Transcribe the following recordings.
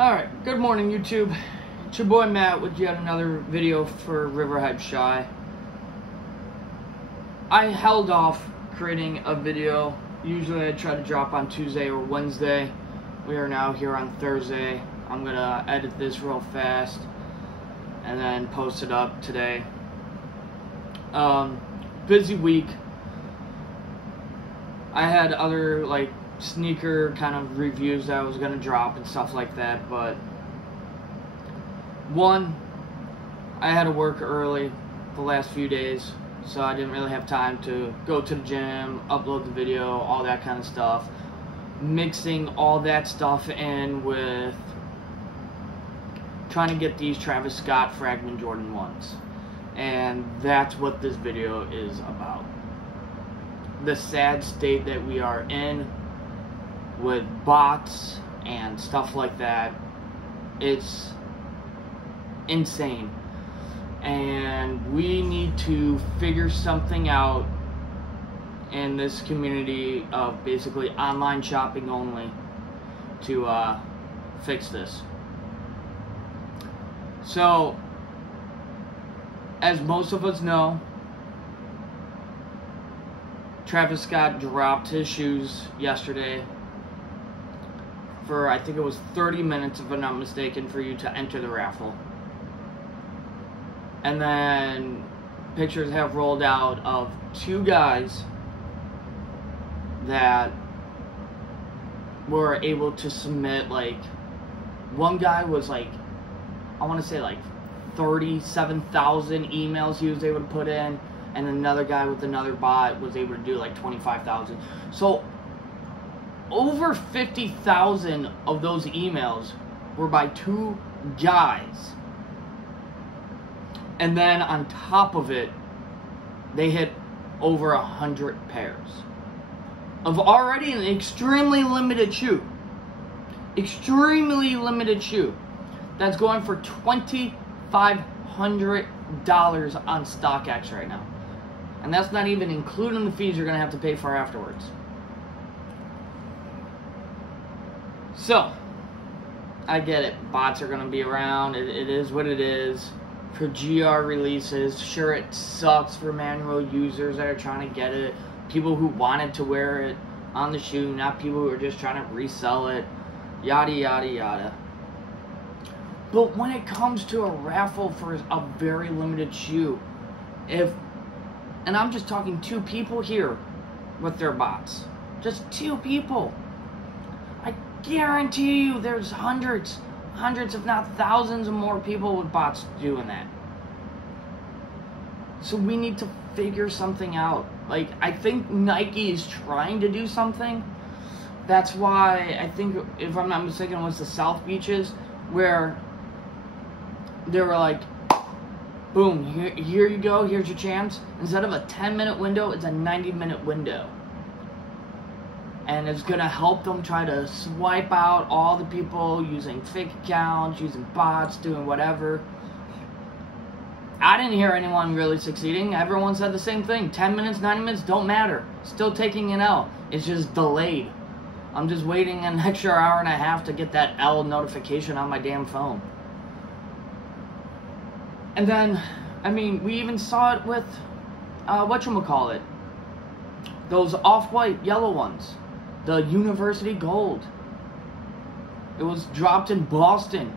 Alright, good morning YouTube. It's your boy Matt with yet another video for Riverhead Shy. I held off creating a video. Usually I try to drop on Tuesday or Wednesday. We are now here on Thursday. I'm gonna edit this real fast and then post it up today. Busy week. I had other sneaker kind of reviews that I was gonna drop and stuff like that, but one, I had to work early the last few days, so I didn't really have time to go to the gym, upload the video, all that kind of stuff. Mixing all that stuff in with trying to get these Travis Scott Fragment Jordan 1s, and that's what this video is about. The sad state that we are in with bots and stuff like that. It's insane, and we need to figure something out in this community of basically online shopping only to fix this. So, as most of us know, Travis Scott dropped his shoes yesterday for, I think it was 30 minutes, if I'm not mistaken, for you to enter the raffle. And then pictures have rolled out of two guys that were able to submit, one guy was I want to say 37,000 emails he was able to put in, and another guy with another bot was able to do 25,000. So over 50,000 of those emails were by two guys. And then on top of it, they hit over 100 pairs of already an extremely limited shoe. Extremely limited shoe. That's going for $2,500 on StockX right now. And that's not even including the fees you're going to have to pay for afterwards. So, I get it. Bots are going to be around. It is what it is. For GR releases, sure, it sucks for manual users that are trying to get it. People who wanted to wear it on the shoe, not people who are just trying to resell it. Yada, yada, yada. But when it comes to a raffle for a very limited shoe, and I'm just talking two people here with their bots. Just two people. I guarantee you there's hundreds if not thousands of more people with bots doing that. So we need to figure something out. I think Nike is trying to do something. That's why I think, if I'm not mistaken, it was the South Beaches, where they were boom, here you go, here's your chance. Instead of a 10-minute window, it's a 90-minute window. And it's going to help them try to swipe out all the people using fake accounts, using bots, doing whatever. I didn't hear anyone really succeeding. Everyone said the same thing. 10 minutes, 90 minutes, don't matter. Still taking an L. It's just delayed. I'm just waiting an extra hour and a half to get that L notification on my damn phone. And then, we even saw it with, whatchamacallit, those off-white yellow ones, the University Gold. It was dropped in Boston.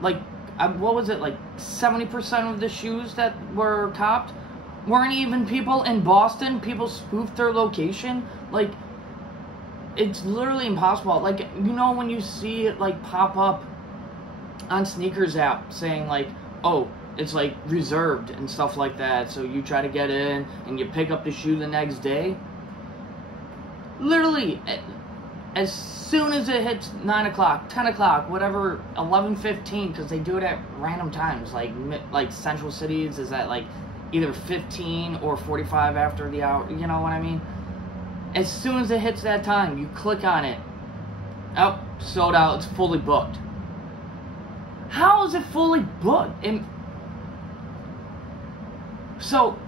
What was it, 70% of the shoes that were copped weren't even people in Boston. People spoofed their location. It's literally impossible. When you see it, pop up on Sneakers app saying, oh, it's reserved and stuff like that, so you try to get in and you pick up the shoe the next day. Literally, as soon as it hits 9 o'clock, 10 o'clock, whatever, 11:15, because they do it at random times, Central Cities is at either 15 or 45 after the hour, you know what I mean? As soon as it hits that time, you click on it. Oh, sold out, it's fully booked. How is it fully booked? So,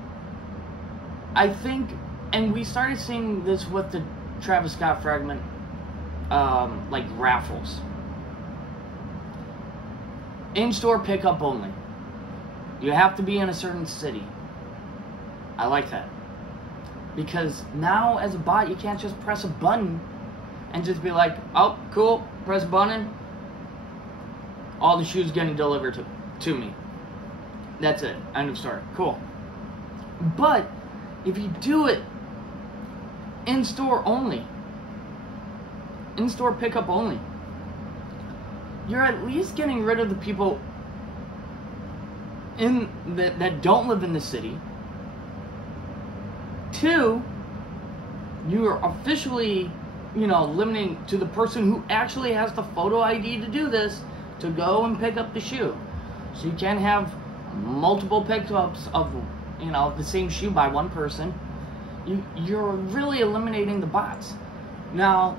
I think, and we started seeing this with the Travis Scott Fragment, raffles. In-store pickup only. You have to be in a certain city. I like that. Because now, as a bot, you can't just press a button and just be like, oh, cool, press a button. All the shoes getting delivered to me. That's it. End of story. Cool. But if you do it in-store only, in-store pickup only, you're at least getting rid of the people that don't live in the city. 2, you are officially, limiting to the person who actually has the photo ID to do this, to go and pick up the shoe. So you can't have multiple pickups of, the same shoe by one person. You're really eliminating the bots. Now,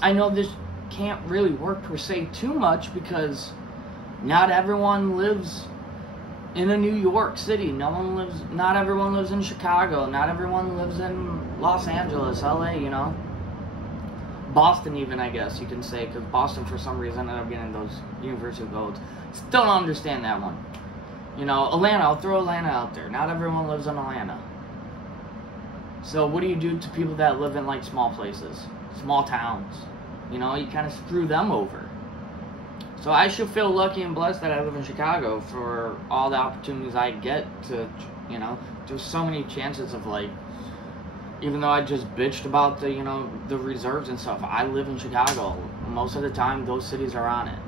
I know this can't really work per se too much because not everyone lives in a New York City. Not everyone lives in Chicago. Not everyone lives in Los Angeles, LA, Boston even, I guess you can say, because Boston for some reason ended up getting those universal codes. Still don't understand that one. Atlanta, I'll throw Atlanta out there. Not everyone lives in Atlanta. So what do you do to people that live in like small places, small towns? You kind of screw them over. So I should feel lucky and blessed that I live in Chicago for all the opportunities I get to, there's so many chances of like, even though I just bitched about the, the reserves and stuff, I live in Chicago. Most of the time, those cities are on it,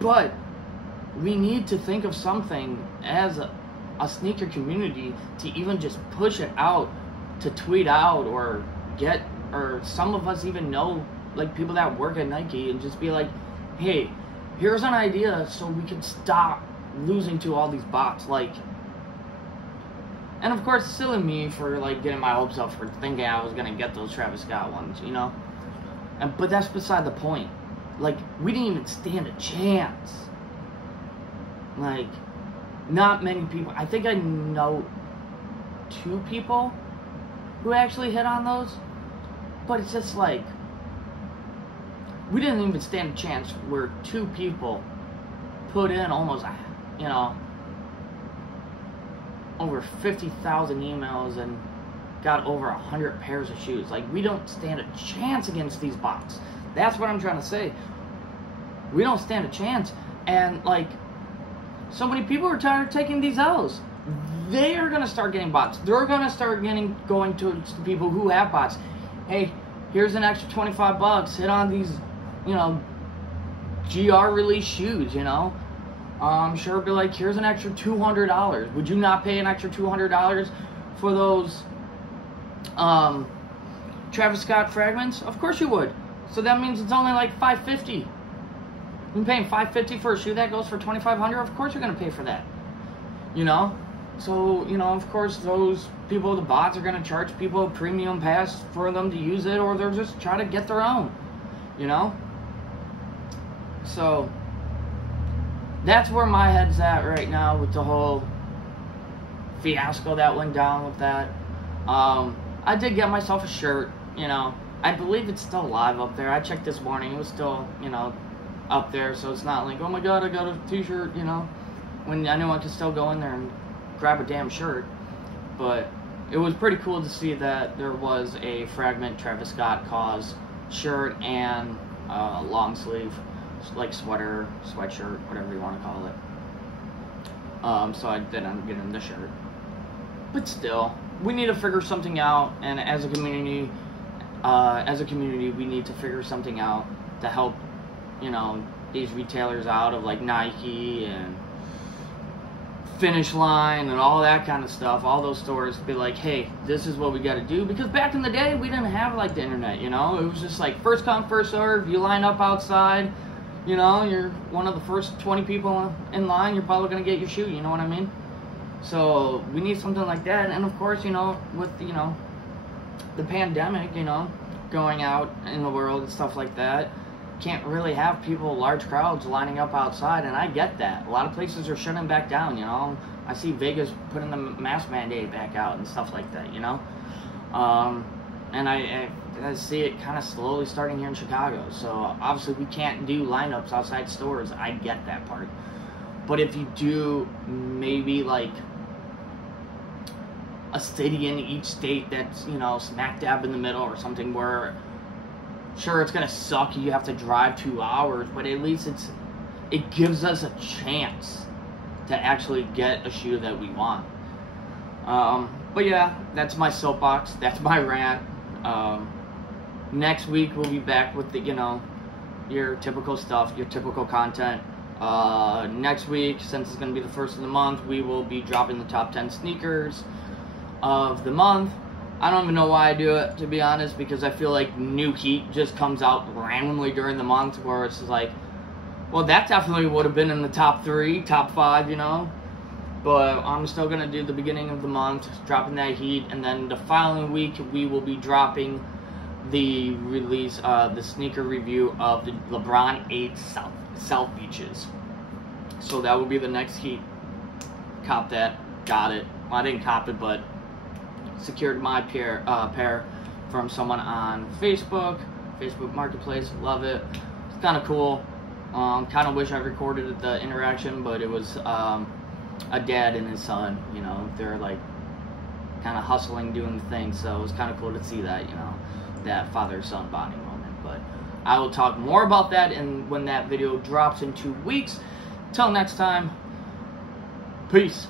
But we need to think of something as a sneaker community to even just push it out, to tweet out or some of us even know, like, people that work at Nike and just be like, hey, here's an idea so we can stop losing to all these bots, like. And of course, silly me for like getting my hopes up for thinking I was gonna get those Travis Scott ones, but that's beside the point. Like, we didn't even stand a chance. Like, not many people. I think I know 2 people who actually hit on those, but it's just like, we didn't even stand a chance where 2 people put in almost, over 50,000 emails and got over 100 pairs of shoes. Like, we don't stand a chance against these bots. That's what I'm trying to say. We don't stand a chance. And, like, so many people are tired of taking these L's. They are going to start getting bots. They're going to start going to people who have bots. Hey, here's an extra 25 bucks. Hit on these, GR release shoes, I'm sure it'd be like, here's an extra $200. Would you not pay an extra $200 for those Travis Scott fragments? Of course you would. So that means it's only like $550. You're paying $550 for a shoe that goes for $2,500. Of course you're gonna pay for that. So of course those people, the bots, are gonna charge people a premium pass for them to use it, or they'll just try to get their own. So that's where my head's at right now with the whole fiasco that went down with that. I did get myself a shirt, I believe it's still live up there. I checked this morning, it was still, up there, so it's not like, oh my god, I got a t-shirt, when anyone can still go in there and grab a damn shirt. But it was pretty cool to see that there was a Fragment Travis Scott Cause shirt and long sleeve, like sweatshirt, whatever you want to call it. So I did end up getting the shirt. But still, we need to figure something out, and as a community, we need to figure something out to help, these retailers out of like Nike and Finish Line and all that kind of stuff. All those stores be like, hey, this is what we got to do. Because back in the day, we didn't have like the internet, It was just like first come, first serve. You line up outside. You're one of the first 20 people in line, you're probably going to get your shoe, you know what I mean? So, we need something like that, and of course, with, the pandemic, going out in the world and stuff like that, can't really have people, large crowds, lining up outside, and I get that. A lot of places are shutting back down, I see Vegas putting the mask mandate back out and stuff like that, And I see it kind of slowly starting here in Chicago. So obviously we can't do lineups outside stores. I get that part. But if you do maybe like a city in each state that's, you know, smack dab in the middle or something where, sure, it's gonna suck, you have to drive 2 hours, but at least it gives us a chance to actually get a shoe that we want. But yeah, that's my soapbox, that's my rant. Next week we'll be back with the, you know, your typical stuff, your typical content. Next week, since it's gonna be the first of the month, we will be dropping the top 10 sneakers of the month. I don't even know why I do it, to be honest, because I feel like New Heat just comes out randomly during the month, where it's like, well, that definitely would have been in the top 3, top 5, you know. But I'm still gonna do the beginning of the month, dropping that Heat, and then the following week we will be dropping the release, the sneaker review of the LeBron 8 South Beaches. So that will be the next Heat. Cop that, got it. Well, I didn't cop it, but secured my pair from someone on Facebook Marketplace. Love it. It's kind of cool. Kind of wish I recorded the interaction, but it was a dad and his son. You know, they're like kind of hustling, doing the thing. So it was kind of cool to see that, you know, that father-son bonding moment. But I will talk more about that when that video drops in 2 weeks. Till next time, peace.